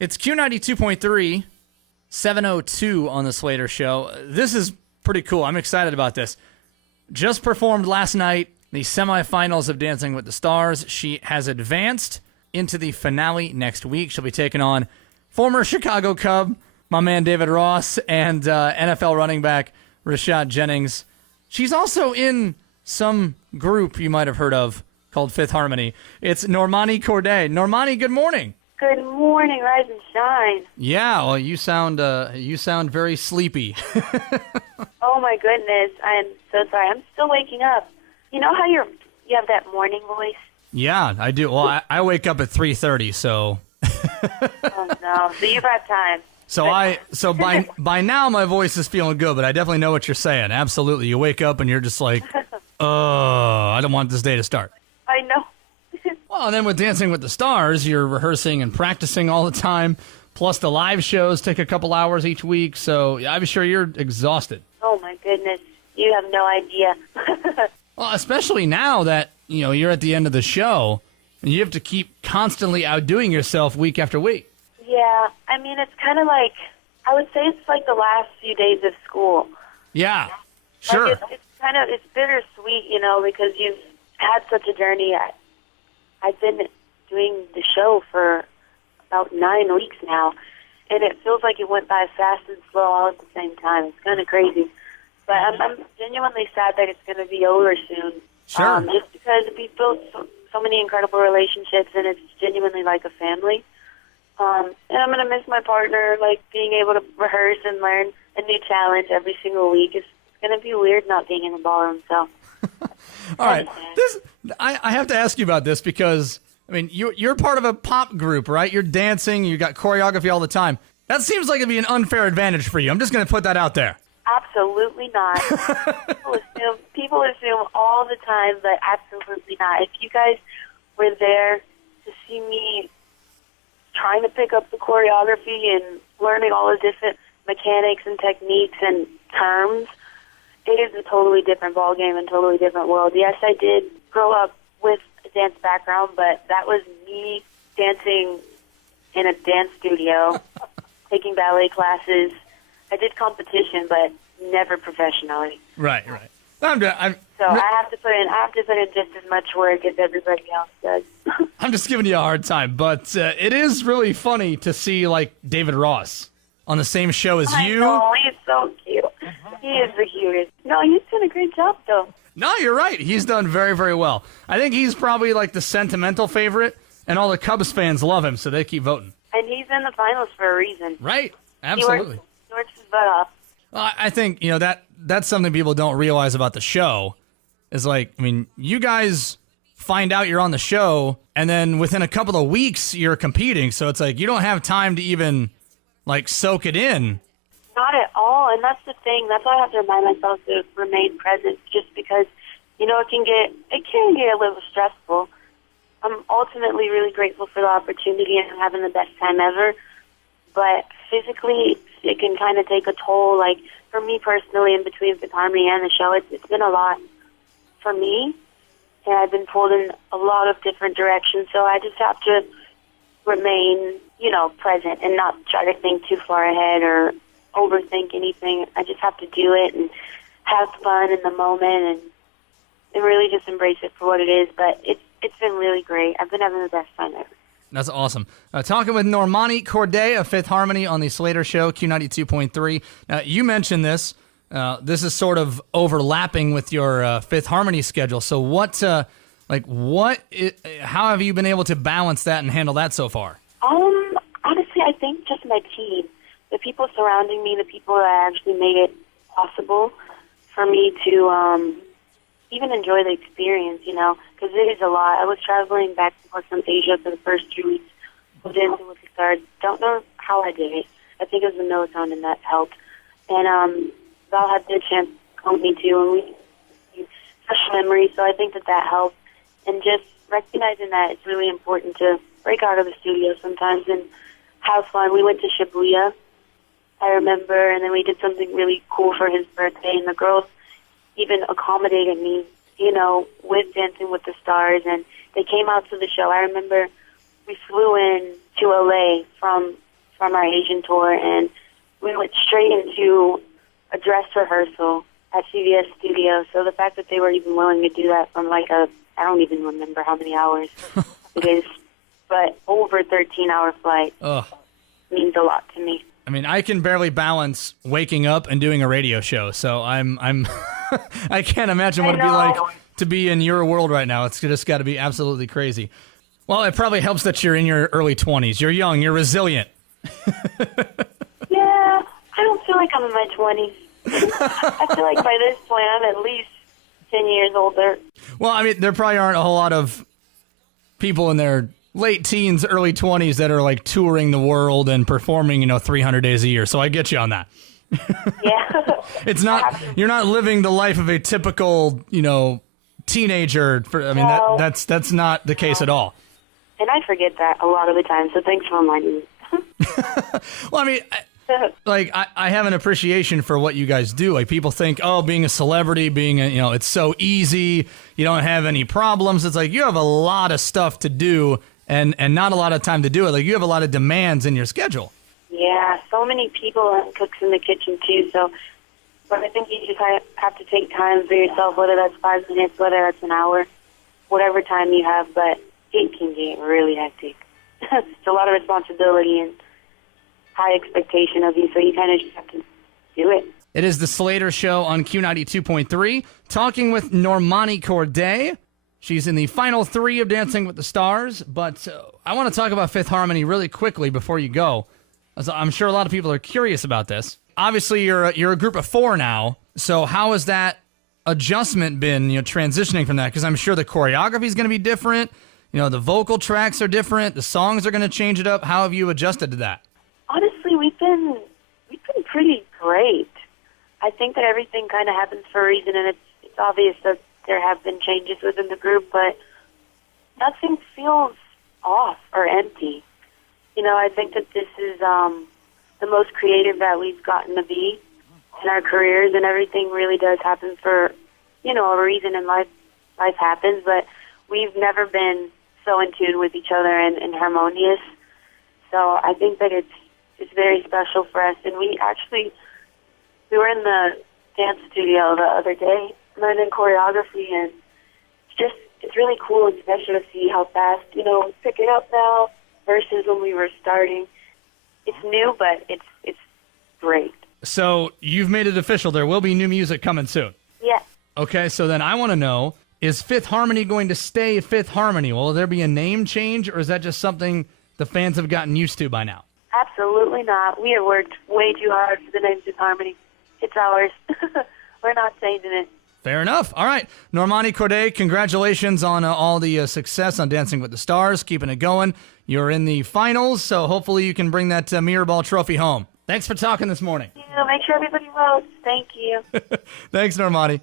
It's Q92.3, 7:02 on the Slater Show. This is pretty cool. I'm excited about this. Just performed last night, the semifinals of Dancing with the Stars. She has advanced into the finale next week. She'll be taking on former Chicago Cub, my man David Ross, and NFL running back Rashad Jennings. She's also in some group you might have heard of called Fifth Harmony. It's Normani Kordei. Normani, good morning. Good morning, rise and shine. Yeah, well, you sound very sleepy. Oh my goodness, I'm so sorry. I'm still waking up. You know how you have that morning voice? Yeah, I do. Well, I wake up at 3:30, so. Oh no, so you got time. So by now my voice is feeling good, but I definitely know what you're saying. Absolutely, you wake up and you're just like, I don't want this day to start. I know. Well, and then with Dancing with the Stars, you're rehearsing and practicing all the time. Plus, the live shows take a couple hours each week, so I'm sure you're exhausted. Oh my goodness, you have no idea. Well, especially now that you're at the end of the show, and you have to keep constantly outdoing yourself week after week. Yeah, I mean it's kind of like I would say it's like the last few days of school. Yeah, sure. Like it's bittersweet, because you've had such a journey. I've been doing the show for about 9 weeks now, and it feels like it went by fast and slow all at the same time. It's kind of crazy. But I'm genuinely sad that it's going to be over soon. Sure. Just because we've built so many incredible relationships, and it's genuinely like a family. And I'm going to miss my partner, like being able to rehearse and learn a new challenge every single week. It's going to be weird not being in the ballroom, so... All right, I have to ask you about this because, I mean, you're part of a pop group, right? You're dancing, you got choreography all the time. That seems like it'd be an unfair advantage for you. I'm just going to put that out there. Absolutely not. People assume all the time, but absolutely not. If you guys were there to see me trying to pick up the choreography and learning all the different mechanics and techniques and terms, it is a totally different ballgame and totally different world. Yes, I did grow up with a dance background, but that was me dancing in a dance studio, taking ballet classes. I did competition, but never professionally. Right. So I have to put in just as much work as everybody else does. I'm just giving you a hard time, but it is really funny to see like David Ross on the same show as you. I know, he's so cute. He is the cutest. No, he's done a great job, though. No, you're right. He's done very, very well. I think he's probably like the sentimental favorite, and all the Cubs fans love him, so they keep voting. And he's in the finals for a reason. Right. Absolutely. He works his butt off. Well, I think, that's something people don't realize about the show is like, I mean, you guys find out you're on the show, and then within a couple of weeks, you're competing, so it's like you don't have time to even, like, soak it in. Not at all, and that's the thing. That's why I have to remind myself to remain present, just because, it can get a little stressful. I'm ultimately really grateful for the opportunity and having the best time ever, but physically, it can kind of take a toll. Like, for me personally, in between Fifth Harmony and the show, it's been a lot for me, and I've been pulled in a lot of different directions, so I just have to remain, present and not try to think too far ahead or overthink anything. I just have to do it and have fun in the moment and really just embrace it for what it is. But it's been really great. I've been having the best time ever. That's awesome. Talking with Normani Kordei of Fifth Harmony on the Slater Show, Q92.3. Now, you mentioned this. This is sort of overlapping with your Fifth Harmony schedule. So how have you been able to balance that and handle that so far? Honestly, I think just my team. The people surrounding me, the people that actually made it possible for me to even enjoy the experience, because it is a lot. I was traveling back and forth from Asia for the first 2 weeks of Dancing with the Stars. Don't know how I did it. I think it was the melatonin, and that helped. And Val had the chance to come with me too, and we special memories, so I think that helped. And just recognizing that it's really important to break out of the studio sometimes and have fun. We went to Shibuya, I remember, and then we did something really cool for his birthday, and the girls even accommodated me, with Dancing with the Stars, and they came out to the show. I remember we flew in to LA from from our Asian tour, and we went straight into a dress rehearsal at CVS Studio. So the fact that they were even willing to do that from like I don't even remember how many hours it is, but over 13-hour flight means a lot to me. I mean, I can barely balance waking up and doing a radio show, so I'm I can't imagine what it'd be like to be in your world right now. It's just got to be absolutely crazy. Well, it probably helps that you're in your early 20s. You're young. You're resilient. Yeah, I don't feel like I'm in my 20s. I feel like by this point I'm at least 10 years older. Well, I mean, there probably aren't a whole lot of people in their late teens, early 20s that are like touring the world and performing, 300 days a year. So I get you on that. Yeah. It's not, you're not living the life of a typical, teenager. No. That's not the case at all. And I forget that a lot of the time, so thanks for reminding me. Well, I mean, I have an appreciation for what you guys do. Like, people think, being a celebrity, it's so easy. You don't have any problems. It's like you have a lot of stuff to do and not a lot of time to do it. Like, you have a lot of demands in your schedule. Yeah, so many people and cooks in the kitchen, too. But I think you just have to take time for yourself, whether that's 5 minutes, whether that's an hour, whatever time you have. But it can get really hectic. It's a lot of responsibility and high expectation of you, so you kind of just have to do it. It is the Slater Show on Q92.3, talking with Normani Kordei. She's in the final 3 of Dancing with the Stars, but I want to talk about Fifth Harmony really quickly before you go. I'm sure a lot of people are curious about this. Obviously, you're a group of 4 now, so how has that adjustment been, transitioning from that? Because I'm sure the choreography is going to be different. The vocal tracks are different. The songs are going to change it up. How have you adjusted to that? Honestly, we've been pretty great. I think that everything kind of happens for a reason, and it's obvious that there have been changes within the group, but nothing feels off or empty. I think that this is the most creative that we've gotten to be in our careers, and everything really does happen for, a reason, and life happens, but we've never been so in tune with each other and harmonious. So I think that it's very special for us. And we were in the dance studio the other day learning choreography, and it's really cool and special to see how fast, we pick it up now versus when we were starting. It's new, but it's great. So you've made it official. There will be new music coming soon. Yeah. Okay, so then I want to know, is Fifth Harmony going to stay Fifth Harmony? Will there be a name change, or is that just something the fans have gotten used to by now? Absolutely not. We have worked way too hard for the name Fifth Harmony. It's ours. We're not changing it. Fair enough. All right. Normani Kordei, congratulations on all the success on Dancing with the Stars, keeping it going. You're in the finals, so hopefully you can bring that mirror ball trophy home. Thanks for talking this morning. Make sure everybody votes. Thank you. Thanks, Normani.